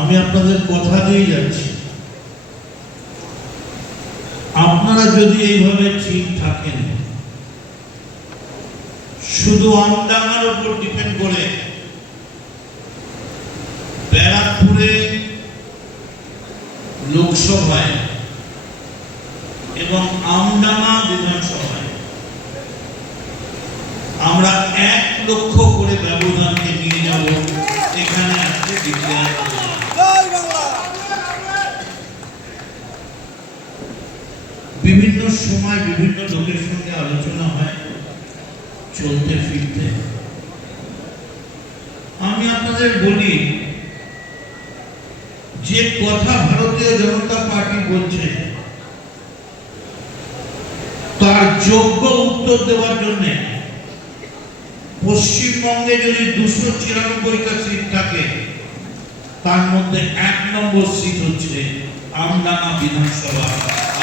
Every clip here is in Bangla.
আমি আপনাদের কথা দিয়ে যাচ্ছি। আপনারা যদি এইভাবে ঠিক থাকেন, শুধু আমডাঙ্গার উপর ডিপেন্ড করে ব্যারাকপুরে লোকসভায় এবং আমডাঙ্গা বিধানসভায় আমরা এক লক্ষ করে ব্যবধানকে নিয়ে যাব। এখানে আজকে ডিক্লেয়ার বিভিন্ন সময় বিভিন্ন লোকের সঙ্গে আলোচনা হয়, চলতে ফিরতে আমি আপনাদের বলি, যে কথা ভারতীয় জনতা পার্টি বলছে, তার যোগ্য উত্তর দেওয়ার জন্য পশ্চিমবঙ্গে যদি দুশো চিরানব্বইটা সিট থাকে, তার মধ্যে এক নম্বর সিট হচ্ছে আমডাঙ্গা বিধানসভা।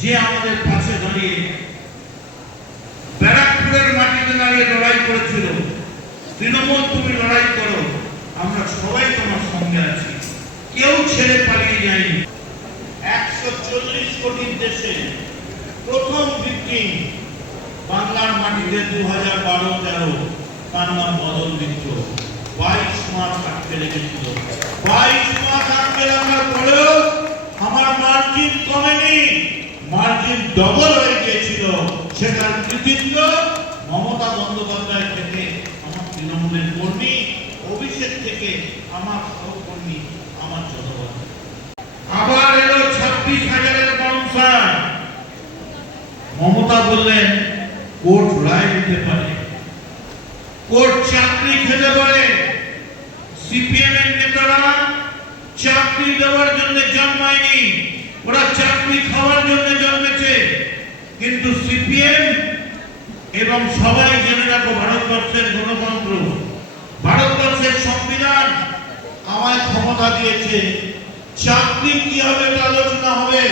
যে আমাদের পাশে দাঁড়িয়ে ব্যারাকপুরের মাটিতে দাঁড়িয়ে লড়াই করেছিল, তৃণমূল তুমি লড়াই করো, আমরা সবাই তোমার সঙ্গে আছি। কেউ ছেড়ে পালিয়ে যায়নি। একশো চল্লিশ কোটির দেশে প্রথম ভিক্টিম বাংলার মাটিতে দু হাজার বারো তেরো, তার নাম বদল মিত্র বাইশ মাস আটকে রেখেছিল বাইশ মাস আটকে রাখার পরেও আমার মার্জিন কমেনি মার্জিন ডবল হয়ে গিয়েছিল। সেটার কৃতিত্ব মমতা বন্দ্যোপাধ্যায় থেকে, আমার তৃণমূলের কর্মী, অভিষেক থেকে, আমার সহকর্মী আমার জনগণ। আবার এলো ছাব্বিশ হাজারের বাউন্সার মমতা বললেন, কোর্ট রায় দিতে পারে। কোর্ট চাকরি খেতে পারে। সিপিএম এর নেতারা চাকরি দেওয়ার জন্য জন্মায়নি। ওরা চাকরি খাওয়ার জন্য জন্মেছে। কিন্তু সিপিএম এবং সবাই জেনে রাখো ভারতবর্ষের গণতন্ত্র। ভারতবর্ষের সংবিধান আমায় ক্ষমতা দিয়েছে। চাকরি কি হবে আলোচনা হবে।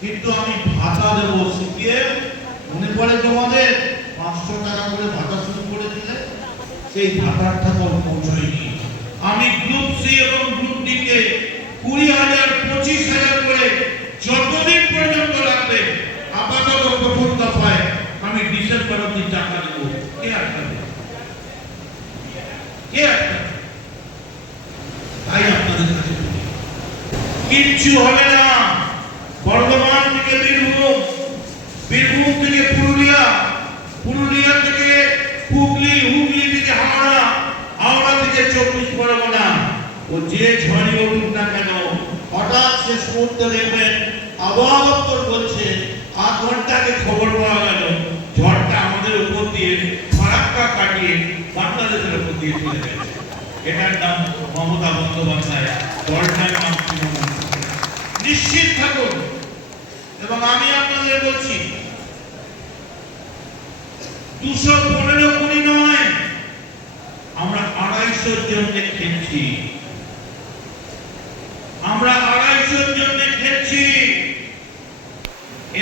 কিন্তু আমি ভাতা দেবো সিপিএম। মনে পড়ে তোমাদের? পাঁচশো টাকা করে ভাতা শুরু করে দিলে সেই ভাতার টাকা পৌঁছয়নি। আমি গ্রুপ সি এবং গ্রুপ ডি কে কুড়ি হাজার পঁচিশ হাজার করে যতদিন পর্যন্ত লাগবে, আপাতত প্রথম দফায় আমি ডিসেম্বর অব্দি টাকা দেবো। কে আটকাবে কে আটকাবে তাই আপনাদের কাছে কিচ্ছু হবে না। বর্ধমান থেকে বীরভূম বীরভূম থেকে পুরুলিয়া পুরুলিয়া থেকে হুগলি হুগলি থেকে হাওড়া হাওড়া থেকে চব্বিশ পরগনা। ও যে ঝড়ি উঠুক না কেন, হঠাৎ শেষ মুহূর্তে দেখবেন আবহাওয়া দপ্তর বলছে, আধ ঘণ্টা আগে খবর পাওয়া গেল, ঝড়টা আমাদের উপর দিয়ে ফারাক্কা কাটিয়ে বাংলাদেশের উপর দিয়ে চলে গেছে। এটার নাম মমতা বন্দ্যোপাধ্যায় নিশ্চিত থাকুন। এবং আমি আপনাদের বলছি, দুশো পনেরো কোটি নয়, আমরা আড়াইশোর জন্য খেলছি আমরা আড়াইশোর জন্য খেলছি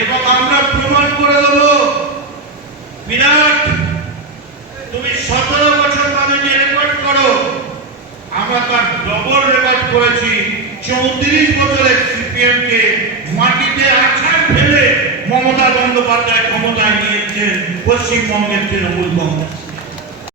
এবং আমরা প্রমাণ করে দেব বিরাট তুমি সতেরো বছর বাদে যে রেকর্ড করো আমরা তার ডবল রেকর্ড করেছি। চৌত্রিশ বছরের সিপিএম কে মাটিতে আছাড় ফেলে মমতা বন্দ্যোপাধ্যায় ক্ষমতায় নিয়েছেন পশ্চিমবঙ্গের তৃণমূল কংগ্রেস।